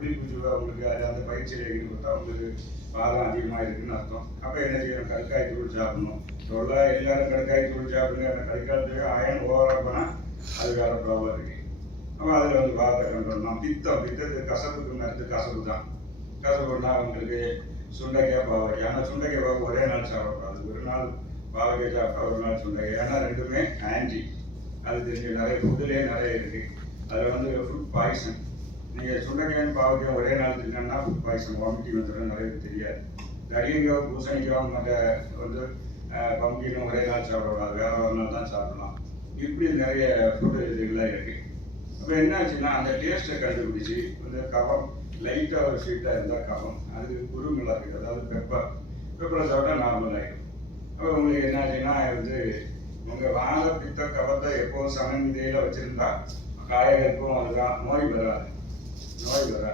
புளிப்பூச்சி உங்களுக்கு அது அந்த பயிற்சியில் ஈடுபட்டால் உங்களுக்கு பாதம் அதிகமாக இருக்குன்னு அர்த்தம் அப்போ என்ன செய்யணும் கற்காய் தூள் சாப்பிடணும் சொல்ல எல்லாரும் கற்காய் தூள் சாப்பிடுங்க அந்த கடுக்காய் அயன் ஓவராக போனால் அது வேற ப்ராப்ளம் இருக்கு அப்போ அதில் வந்து பாதத்தை கண்டுடணும் பித்தம் பித்தத்துக்கு கசப்புக்கு மருந்து கசப்பு தான் கசப்புன்னா அவங்களுக்கு சுண்டைக்காய் பாவக்காய் ஆனால் சுண்டைக்காய் பாவம் ஒரே நாள் சாப்பிடக்கூடாது ஒரு நாள் பாவக்காய் சாப்பிட்டா ஒரு நாள் சுண்டைக்காய் ஏன்னா ரெண்டுமே ஆன்டி அது தெரிஞ்சு நிறைய ஃபுட்டுலேயே நிறைய இருக்குது அதில் வந்து ஃபுட் பாய்சன் நீங்கள் சுண்டைக்காய் பாவக்காய் ஒரே நாள் தின்னா ஃபுட் பாய்சன் வாமிட்டிங் வந்துடும் நிறைய தெரியாது. தடியங்காய் பூசணிக்காய் மற்ற வந்து பம்பினும் ஒரே நாள் சாப்பிடக்கூடாது. வேற ஒரு நாள் தான் சாப்பிடலாம். இப்படி நிறைய ஃபுட்டு இதுகள்லாம் இருக்கு. அப்போ என்ன ஆச்சுன்னா அந்த டேஸ்ட்டை கண்டுபிடிச்சி இந்த கபம் லைட்டாக ஒரு ஸ்வீட்டாக இருந்தால் கபம். அதுக்கு குறுமிளா இருக்குது அதாவது பெப்பர் பெப்பரை சாப்பிட்டா நார்மல் ஆகிடும் அப்போ உங்களுக்கு என்ன ஆச்சுன்னா வந்து உங்கள் வாழ பித்த கபத்தை எப்போதும் சமநிலையில் வச்சுருந்தா காயகல்பம் அதுதான் நோய் வராது. நோய் வராது